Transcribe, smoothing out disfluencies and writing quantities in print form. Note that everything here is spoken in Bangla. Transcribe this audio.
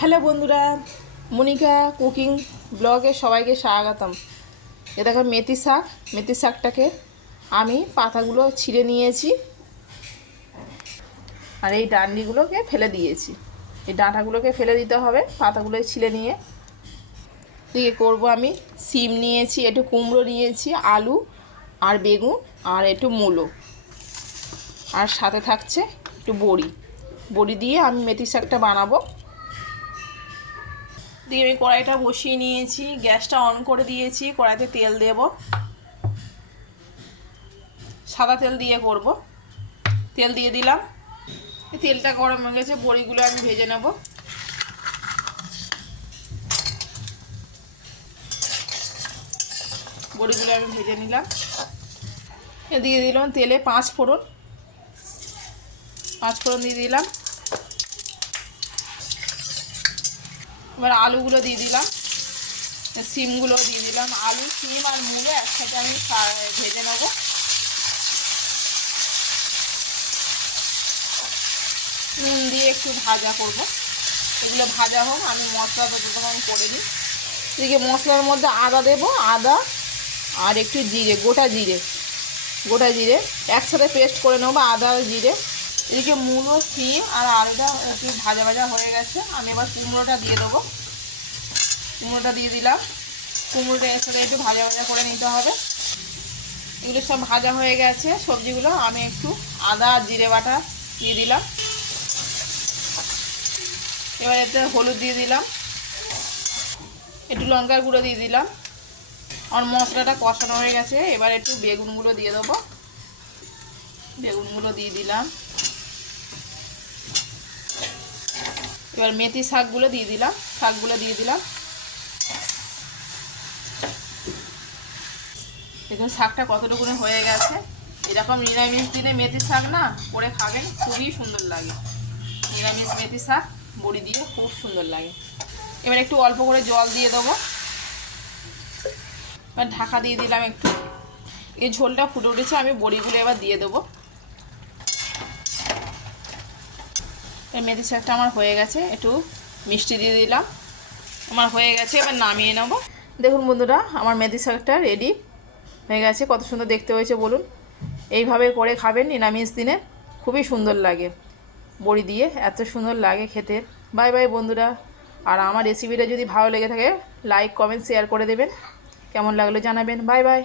হ্যালো বন্ধুরা, মনিকা কুকিং ব্লগে সবাইকে স্বাগতম। এ দেখো মেথি শাকটাকে আমি পাতাগুলো ছিঁড়ে নিয়েছি আর এই ডান্ডিগুলোকে ফেলে দিয়েছি। এই ডাঁটাগুলোকে ফেলে দিতে হবে, পাতাগুলো ছিঁড়ে নিয়ে। দিকে করব আমি সিম নিয়েছি, একটু কুমড়ো নিয়েছি, আলু আর বেগুন আর একটু মূলো, আর সাথে থাকছে একটু বড়ি দিয়ে আমি মেথি শাকটা বানাবো। দিয়ে আমি কড়াইটা বসিয়ে নিয়েছি, গ্যাসটা অন করে দিয়েছি। কড়াইতে তেল দেব, সাদা তেল দিয়ে করব। তেল দিয়ে দিলাম, তেলটা গরম হয়ে গেছে, বড়িগুলো আমি ভেজে নেব। বড়িগুলো আমি ভেজে নিলাম, দিয়ে দিলাম তেলে পাঁচ ফোড়ন দিয়ে দিলাম। এবার আলুগুলো দিয়ে দিলাম, সিমগুলো দিয়ে দিলাম। আলু, সিম আর মূলো একসাথে আমি ভেজে নেব। নুন দিয়ে একটু ভাজা করব, এগুলো ভাজা হোক, আমি মশলাটা ততক্ষণ করে নিই। এদিকে মশলার মধ্যে আদা দেব, আদা আর একটু জিরে, গোটা জিরে একসাথে পেস্ট করে নেবো, আদা আর জিরে। এদিকে মূলো, সিম আর আলুটা একটু ভাজা ভাজা হয়ে গেছে। আমি এবার কুমড়োটা দিয়ে দেবো, কুমড়োটা দিয়ে দিলাম। কুমড়োটা এর সাথে একটু ভাজা ভাজা করে নিতে হবে। এগুলো সব ভাজা হয়ে গেছে সবজিগুলো। আমি একটু আদা আর জিরে বাটা দিয়ে দিলাম। এবার এতে হলুদ দিয়ে দিলাম, একটু লঙ্কার গুঁড়ো দিয়ে দিলাম। আমার মশলাটা কষানো হয়ে গেছে। এবার একটু বেগুনগুলো দিয়ে দেবো, বেগুনগুলো দিয়ে দিলাম। এবার মেথি শাকগুলো দিয়ে দিলাম, দেখুন শাকটা কতটুকু হয়ে গেছে। এরকম নিরামিষ দিনে মেথি শাক না করে খাবেন, খুবই সুন্দর লাগে। নিরামিষ মেথি শাক বড়ি দিয়ে খুব সুন্দর লাগে। এবার একটু অল্প করে জল দিয়ে দেবো, এবার ঢাকা দিয়ে দিলাম একটু। এই ঝোলটা ফুটে উঠেছে, আমি বড়িগুলো এবার দিয়ে দেবো। এই মেথি শাকটা আমার হয়ে গেছে, একটু মিষ্টি দিয়ে দিলাম। আমার হয়ে গেছে, এবার নামিয়ে নেব। দেখুন বন্ধুরা, আমার মেথি শাকটা রেডি হয়ে গেছে। কত সুন্দর দেখতে হয়েছে বলুন। এইভাবে করে খাবেন নিরামিষ দিনে, খুবই সুন্দর লাগে। বড়ি দিয়ে এত সুন্দর লাগে খেতে। বাই বাই বন্ধুরা। আর আমার রেসিপিটা যদি ভালো লেগে থাকে লাইক কমেন্ট শেয়ার করে দেবেন, কেমন লাগলো জানাবেন। Bye bye.